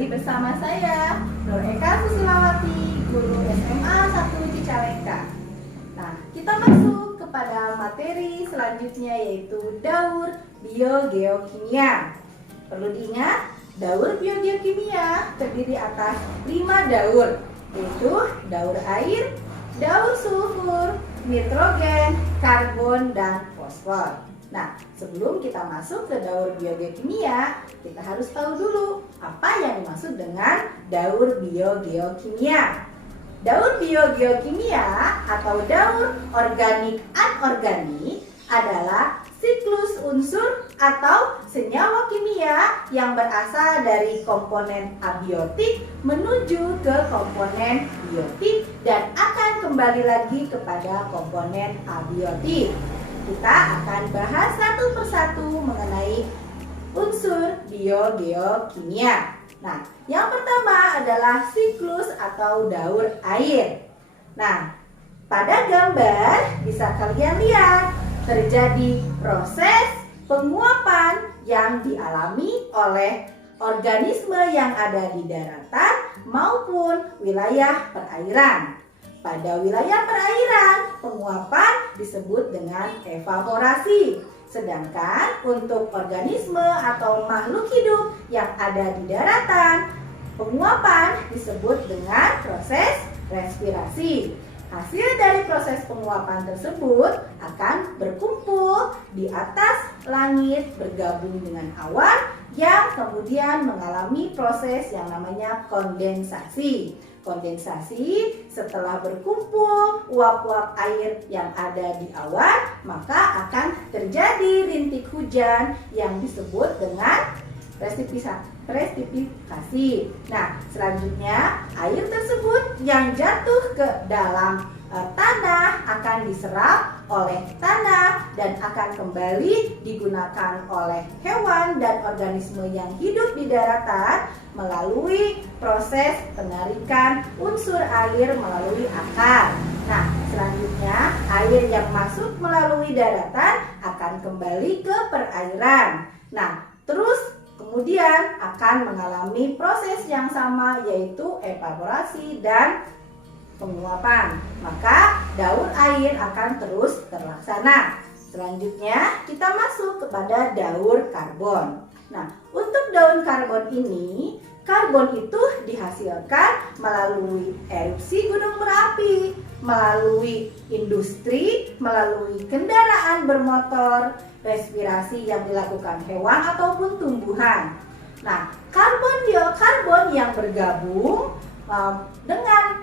kembali bersama saya Nur Eka Susilawati, guru SMA 1 Cicalengka. Nah, kita masuk kepada materi selanjutnya yaitu daur biogeokimia. Perlu diingat, daur biogeokimia terdiri atas 5 daur, yaitu daur air, daur sulfur, nitrogen, karbon, dan fosfor. Nah, sebelum kita masuk ke daur biogeokimia, kita harus tahu dulu apa yang dimaksud dengan daur biogeokimia. Daur biogeokimia atau daur organik anorganik adalah siklus unsur atau senyawa kimia yang berasal dari komponen abiotik menuju ke komponen biotik dan akan kembali lagi kepada komponen abiotik. Kita akan bahas satu persatu mengenai unsur biogeokimia. Nah, yang pertama adalah siklus atau daur air. Nah, pada gambar bisa kalian lihat terjadi proses penguapan yang dialami oleh organisme yang ada di daratan maupun wilayah perairan. Pada wilayah perairan, penguapan disebut dengan evaporasi. Sedangkan untuk organisme atau makhluk hidup yang ada di daratan, penguapan disebut dengan proses respirasi. Hasil dari proses penguapan tersebut akan berkumpul di atas langit bergabung dengan awan yang kemudian mengalami proses yang namanya kondensasi. Kondensasi setelah berkumpul uap-uap air yang ada di awan, maka akan terjadi rintik hujan yang disebut dengan presipifikasi. Nah, selanjutnya air tersebut yang jatuh ke dalam tanah akan diserap oleh tanah dan akan kembali digunakan oleh hewan dan organisme yang hidup di daratan melalui proses penarikan unsur air melalui akar. Nah, selanjutnya air yang masuk melalui daratan akan kembali ke perairan. Nah, terus kemudian akan mengalami proses yang sama yaitu evaporasi dan penguapan. Maka daur air akan terus terlaksana. Selanjutnya kita masuk kepada daur karbon. Nah, untuk daur karbon ini, karbon itu dihasilkan melalui erupsi gunung berapi, melalui industri, melalui kendaraan bermotor, respirasi yang dilakukan hewan ataupun tumbuhan. Nah, karbon yang bergabung dengan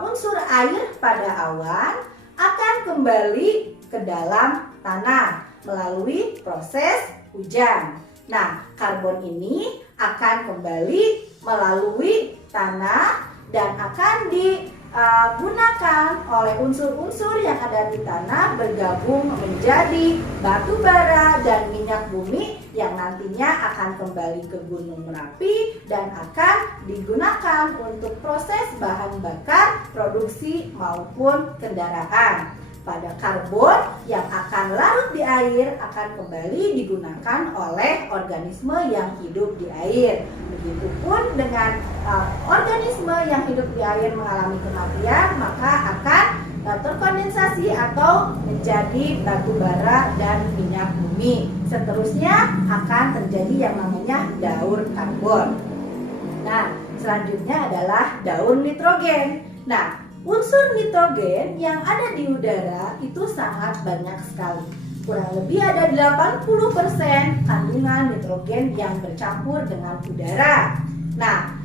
unsur air pada awan akan kembali ke dalam tanah melalui proses hujan. Nah, karbon ini akan kembali melalui tanah dan akan digunakan oleh unsur-unsur yang ada di tanah bergabung menjadi batu bara dan minyak bumi yang nantinya akan kembali ke gunung Merapi dan akan digunakan untuk proses bahan bakar, produksi maupun kendaraan. Pada karbon yang akan larut di air akan kembali digunakan oleh organisme yang hidup di air. Begitupun dengan organisme yang hidup di air mengalami kematian, maka akan terkondensasi atau menjadi batu bara dan minyak bumi. Seterusnya akan terjadi yang namanya daur karbon. Nah, selanjutnya adalah daur nitrogen. Nah, unsur nitrogen yang ada di udara itu sangat banyak sekali. Kurang lebih ada 80% kandungan nitrogen yang bercampur dengan udara. Nah,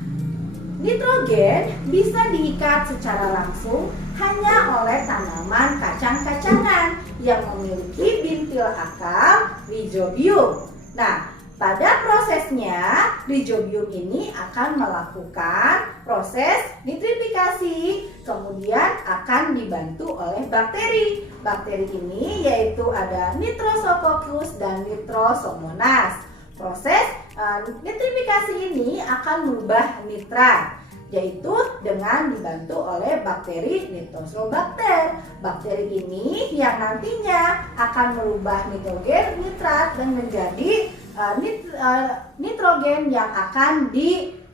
nitrogen bisa diikat secara langsung hanya oleh tanaman kacang-kacangan yang memiliki bintil akar rhizobium. Nah, pada prosesnya, rhizobium ini akan melakukan proses nitrifikasi, kemudian akan dibantu oleh bakteri. Bakteri ini yaitu ada Nitrosococcus dan Nitrosomonas. Proses nitrifikasi ini akan merubah nitrat, yaitu dengan dibantu oleh bakteri Nitrosobacter. Bakteri ini yang nantinya akan merubah nitrogen nitrat dan menjadi nitrogen yang akan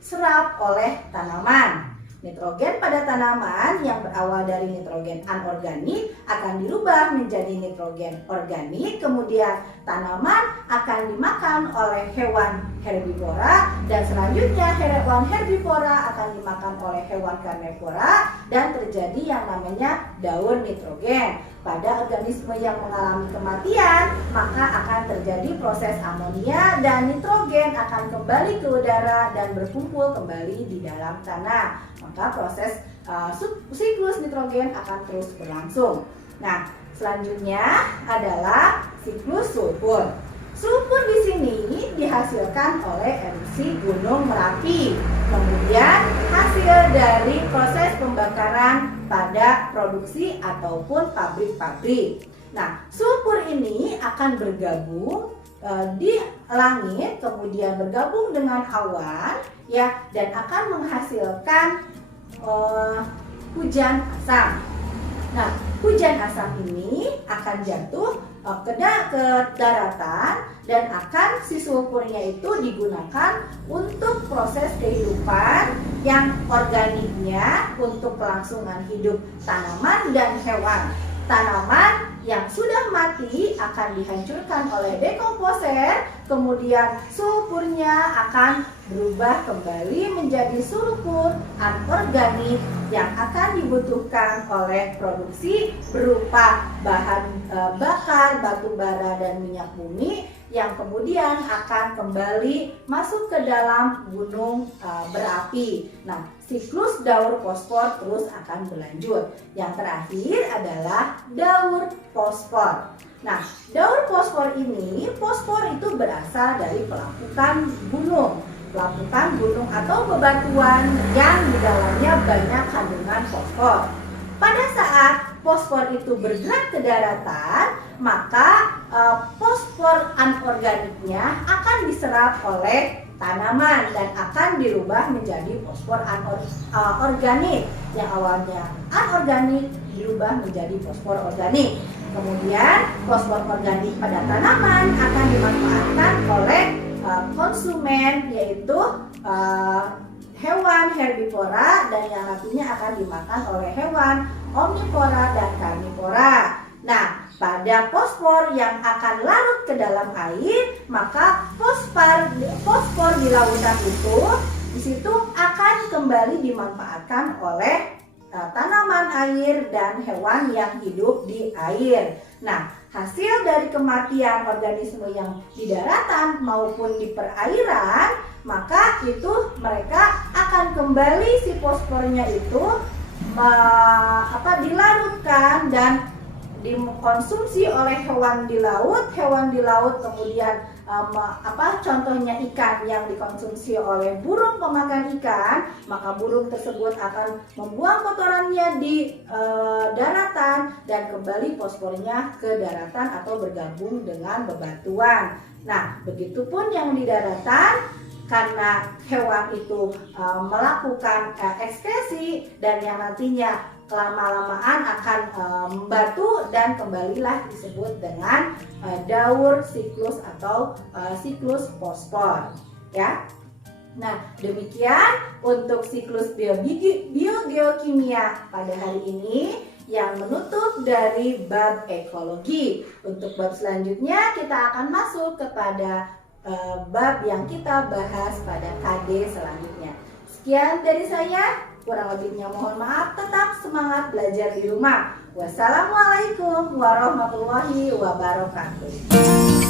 diserap oleh tanaman. Nitrogen pada tanaman yang berawal dari nitrogen anorganik akan dirubah menjadi nitrogen organik, kemudian tanaman akan dimakan oleh hewan herbivora, dan selanjutnya hewan herbivora akan dimakan oleh hewan karnivora, dan terjadi yang namanya daur nitrogen. Pada organisme yang mengalami kematian, maka akan terjadi proses amonia dan nitrogen akan kembali ke udara dan berkumpul kembali di dalam tanah. Maka proses siklus nitrogen akan terus berlangsung. Nah, selanjutnya adalah siklus sulfur. Sulfur di sini dihasilkan oleh erupsi Gunung Merapi. Kemudian hasil dari proses pembakaran pada produksi ataupun pabrik-pabrik. Nah, sulfur ini akan bergabung di langit, kemudian bergabung dengan awan, ya, dan akan menghasilkan hujan asam. Nah, hujan asam ini akan jatuh ke daratan, dan akan si sulfurnya itu digunakan untuk proses kehidupan yang organiknya untuk kelangsungan hidup tanaman dan hewan. Tanaman yang sudah mati akan dihancurkan oleh dekomposer, kemudian sulfurnya akan berubah kembali menjadi sulfur anorganik yang akan dibutuhkan oleh produksi berupa bahan bakar, batu bara, dan minyak bumi, yang kemudian akan kembali masuk ke dalam gunung berapi. Nah, siklus daur fosfor terus akan berlanjut. Yang terakhir adalah daur fosfor. Nah, daur fosfor ini, fosfor itu berasal dari pelapukan gunung. Pelapukan gunung atau bebatuan yang di dalamnya banyak kandungan fosfor. Pada saat fosfor itu bergerak ke daratan, maka fosfor anorganiknya akan diserap oleh tanaman dan akan dirubah menjadi fosfor organik. Yang awalnya anorganik dirubah menjadi fosfor organik. Kemudian fosfor organik pada tanaman akan dimanfaatkan oleh konsumen, yaitu hewan herbivora, dan yang nantinya akan dimakan oleh hewan omnivora dan karnivora. Nah, pada fosfor yang akan larut ke dalam air, maka fosfor di lautan itu di situ akan kembali dimanfaatkan oleh tanaman air dan hewan yang hidup di air. Nah, hasil dari kematian organisme yang di daratan maupun di perairan, maka itu mereka akan kembali si fosfornya itu dilarutkan dan dikonsumsi oleh hewan di laut. Hewan di laut kemudian contohnya ikan yang dikonsumsi oleh burung pemakan ikan, maka burung tersebut akan membuang kotorannya di daratan dan kembali fosfornya ke daratan atau bergabung dengan bebatuan. Nah, begitupun yang di daratan, karena hewan itu melakukan ekskresi dan yang nantinya lama-lamaan akan membatu dan kembalilah disebut dengan daur siklus atau siklus fosfor, ya. Nah, demikian untuk siklus biogeokimia pada hari ini yang menutup dari bab ekologi. Untuk bab selanjutnya kita akan masuk kepada bab yang kita bahas pada KD selanjutnya. Sekian dari saya, kurang lebihnya mohon maaf. Tetap semangat belajar di rumah. Wassalamualaikum warahmatullahi wabarakatuh.